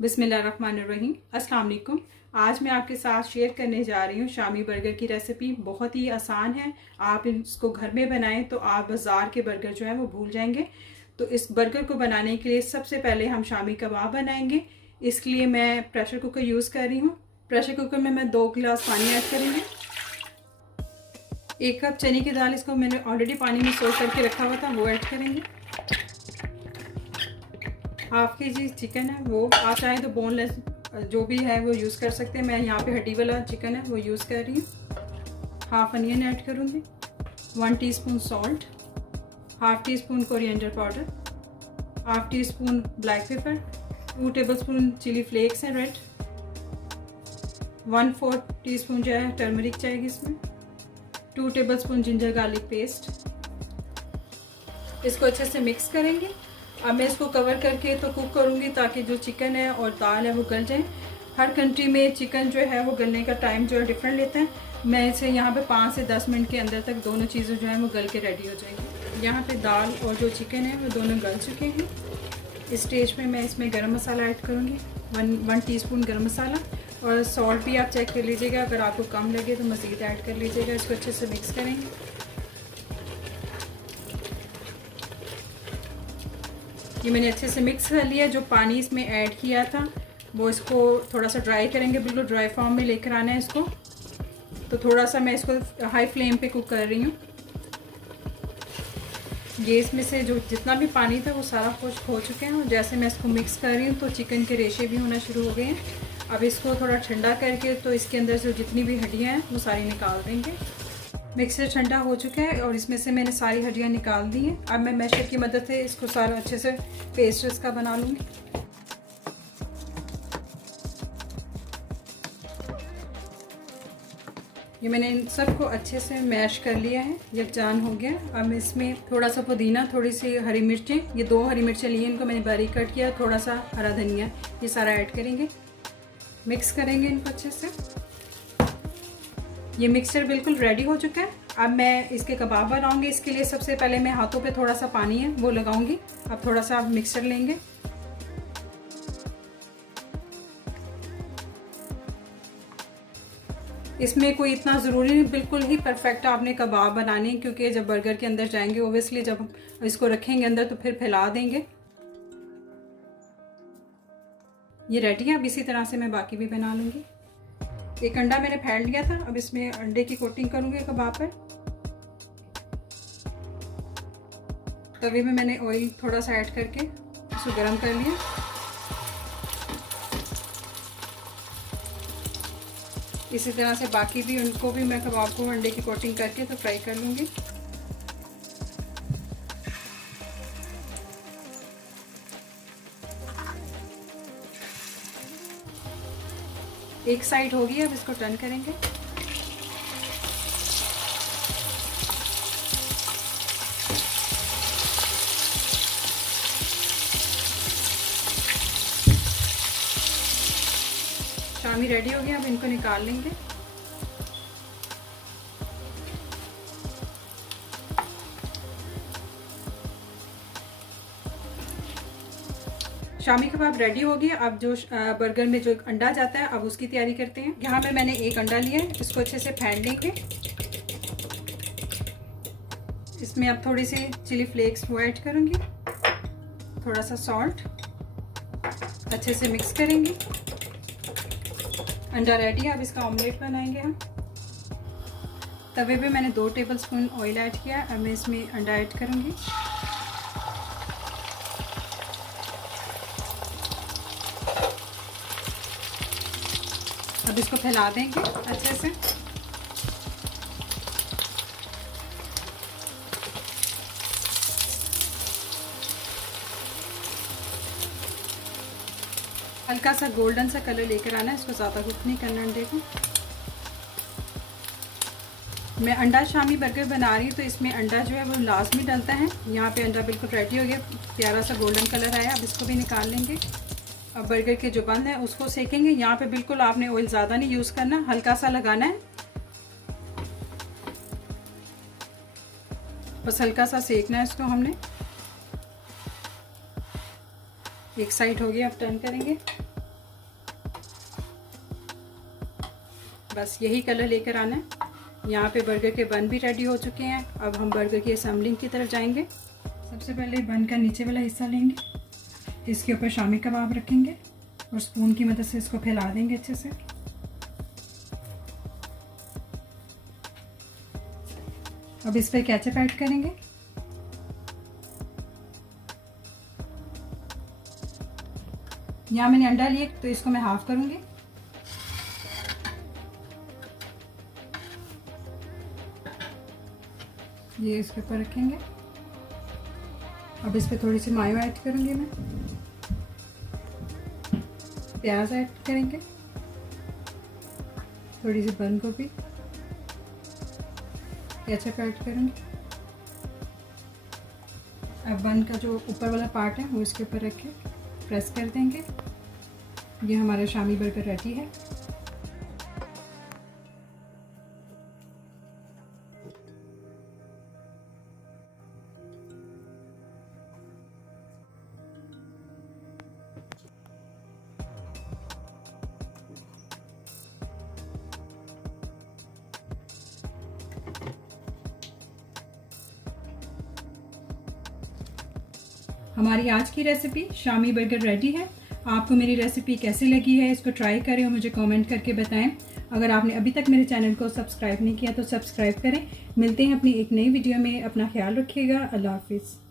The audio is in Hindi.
बिस्मिल्लाहिर्रहमानिर्रहीम। अस्सलाम वालेकुम। आज मैं आपके साथ शेयर करने जा रही हूँ शामी बर्गर की रेसिपी। बहुत ही आसान है, आप इसको घर में बनाएं तो आप बाज़ार के बर्गर जो है वो भूल जाएंगे। तो इस बर्गर को बनाने के लिए सबसे पहले हम शामी कबाब बनाएंगे। इसके लिए मैं प्रेशर कुकर यूज़ कर रही हूँ। प्रेशर कुकर में मैं 2 गिलास पानी ऐड करूँगी। 1 कप चने की दाल, इसको मैंने ऑलरेडी पानी में सोक करके रखा हुआ था, वो ऐड करेंगे। हाफ के जी चिकन है, वो आप चाहें तो बोनलेस जो भी है वो यूज़ कर सकते हैं। मैं यहाँ पे हड्डी वाला चिकन है वो यूज़ कर रही हूँ। हाफ अनियन ऐड करूँगी, 1 teaspoon salt, half tea spoon coriander powder, half tea spoon black pepper, 2 tablespoon chilli flakes हैं रेड, 1/4 टीस्पून जो है टर्मरिक जाएगी इसमें, 2 टेबलस्पून जिंजर गार्लिक पेस्ट। इसको अच्छे से मिक्स करेंगे। अब मैं इसको कवर करके तो कुक करूँगी ताकि जो चिकन है और दाल है वो गल जाए। हर कंट्री में चिकन जो है वो गलने का टाइम जो है डिफरेंट लेता है। मैं इसे यहाँ पे 5 से 10 मिनट के अंदर तक दोनों चीज़ें जो है वो गल के रेडी हो जाएंगी। यहाँ पे दाल और जो चिकन है वो दोनों गल चुके हैं। इस स्टेज में मैं इसमें गरम मसाला ऐड करूँगी, 1 टीस्पून गरम मसाला, और सॉल्ट भी आप चेक कर लीजिएगा, अगर आपको कम लगे तो मज़ीद ऐड कर लीजिएगा। इसको अच्छे से मिक्स करेंगे। ये मैंने अच्छे से मिक्स कर लिया। जो पानी इसमें ऐड किया था वो इसको थोड़ा सा ड्राई करेंगे, बिल्कुल ड्राई फॉर्म में लेकर आना है इसको। तो थोड़ा सा मैं इसको हाई फ्लेम पे कुक कर रही हूँ। ये इसमें से जो जितना भी पानी था वो सारा खुश्क हो चुके हैं, और जैसे मैं इसको मिक्स कर रही हूँ तो चिकन के रेशे भी होना शुरू हो गए हैं। अब इसको थोड़ा ठंडा करके तो इसके अंदर से जितनी भी हड्डियाँ हैं वो सारी निकाल देंगे। मिक्सर ठंडा हो चुका है और इसमें से मैंने सारी हड्डियाँ निकाल दी हैं। अब मैं मैशर की मदद से इसको सारा अच्छे से पेस्ट इसका बना लूँगी। ये मैंने इन सबको अच्छे से मैश कर लिया है, यकजान हो गया। अब मैं इसमें थोड़ा सा पुदीना, थोड़ी सी हरी मिर्चें, ये 2 हरी मिर्चें ली हैं, इनको मैंने बारीक कट किया, थोड़ा सा हरा धनिया, ये सारा ऐड करेंगे। मिक्स करेंगे इनको अच्छे से। ये मिक्सचर बिल्कुल रेडी हो चुका है। अब मैं इसके कबाब बनाऊंगी। इसके लिए सबसे पहले मैं हाथों पे थोड़ा सा पानी है वो लगाऊंगी। अब थोड़ा सा मिक्सचर लेंगे, इसमें कोई इतना ज़रूरी नहीं बिल्कुल ही परफेक्ट आपने कबाब बनाने, क्योंकि जब बर्गर के अंदर जाएंगे ओबियसली जब हम इसको रखेंगे अंदर तो फिर फैला देंगे। ये रेडी है। अब इसी तरह से मैं बाकी भी बना लूँगी। एक अंडा मैंने फेंट लिया था, अब इसमें अंडे की कोटिंग करूंगी कबाब पर। तवे में मैंने ऑयल थोड़ा सा ऐड करके इसको गरम कर लिया। इसी तरह से बाकी भी उनको भी मैं कबाब को अंडे की कोटिंग करके तो फ्राई कर लूँगी। एक साइड हो गई, अब इसको टर्न करेंगे। शामी रेडी हो गया, अब इनको निकाल लेंगे। शामी कबाब रेडी हो गया। अब जो बर्गर में जो अंडा जाता है अब उसकी तैयारी करते हैं। यहाँ पे मैंने एक अंडा लिया है, इसको अच्छे से फेंट लेंगे। इसमें अब थोड़ी सी चिली फ्लेक्स वो ऐड करूँगी, थोड़ा सा सॉल्ट, अच्छे से मिक्स करेंगे। अंडा रेडी है। अब इसका ऑमलेट बनाएंगे हम। तवे पे मैंने 2 टेबलस्पून ऑयल ऐड किया। अब मैं इसमें अंडा ऐड करूँगी। अब इसको फैला देंगे अच्छे से। हल्का सा गोल्डन सा कलर लेकर आना है, इसको ज़्यादा कुक नहीं करना अंडे को। मैं अंडा शामी बर्गर बना रही हूँ तो इसमें अंडा जो है वो लाजमी डलता है। यहाँ पे अंडा बिल्कुल रेडी हो गया, प्यारा सा गोल्डन कलर आया। अब इसको भी निकाल लेंगे। अब बर्गर के जो बंद है उसको सेकेंगे। यहाँ पे बिल्कुल आपने ऑयल ज़्यादा नहीं यूज़ करना, हल्का सा लगाना है, बस हल्का सा सेकना है इसको हमने। एक साइड हो गया, अब टर्न करेंगे। बस यही कलर लेकर आना है। यहाँ पे बर्गर के बन भी रेडी हो चुके हैं। अब हम बर्गर की असेंबलिंग की तरफ जाएंगे। सबसे पहले बन का नीचे वाला हिस्सा लेंगे, इसके ऊपर शामी कबाब रखेंगे और स्पून की मदद से इसको फैला देंगे अच्छे से। अब इस पर केचप ऐड करेंगे। यहाँ मैंने अंडा लिए तो इसको मैं हाफ करूंगी। ये इसके ऊपर रखेंगे। अब इस पर थोड़ी सी मायो ऐड करूंगी मैं, प्याज ऐड करेंगे, थोड़ी सी बंद गोभी, केचप ऐड करूंगी। अब बन का जो ऊपर वाला पार्ट है वो इसके ऊपर रख के प्रेस कर देंगे। ये हमारा शामी बर्गर रेडी है। हमारी आज की रेसिपी शामी बर्गर रेडी है। आपको मेरी रेसिपी कैसी लगी है इसको ट्राई करें और मुझे कमेंट करके बताएं। अगर आपने अभी तक मेरे चैनल को सब्सक्राइब नहीं किया तो सब्सक्राइब करें। मिलते हैं अपनी एक नई वीडियो में। अपना ख्याल रखिएगा। अल्लाह हाफिज़।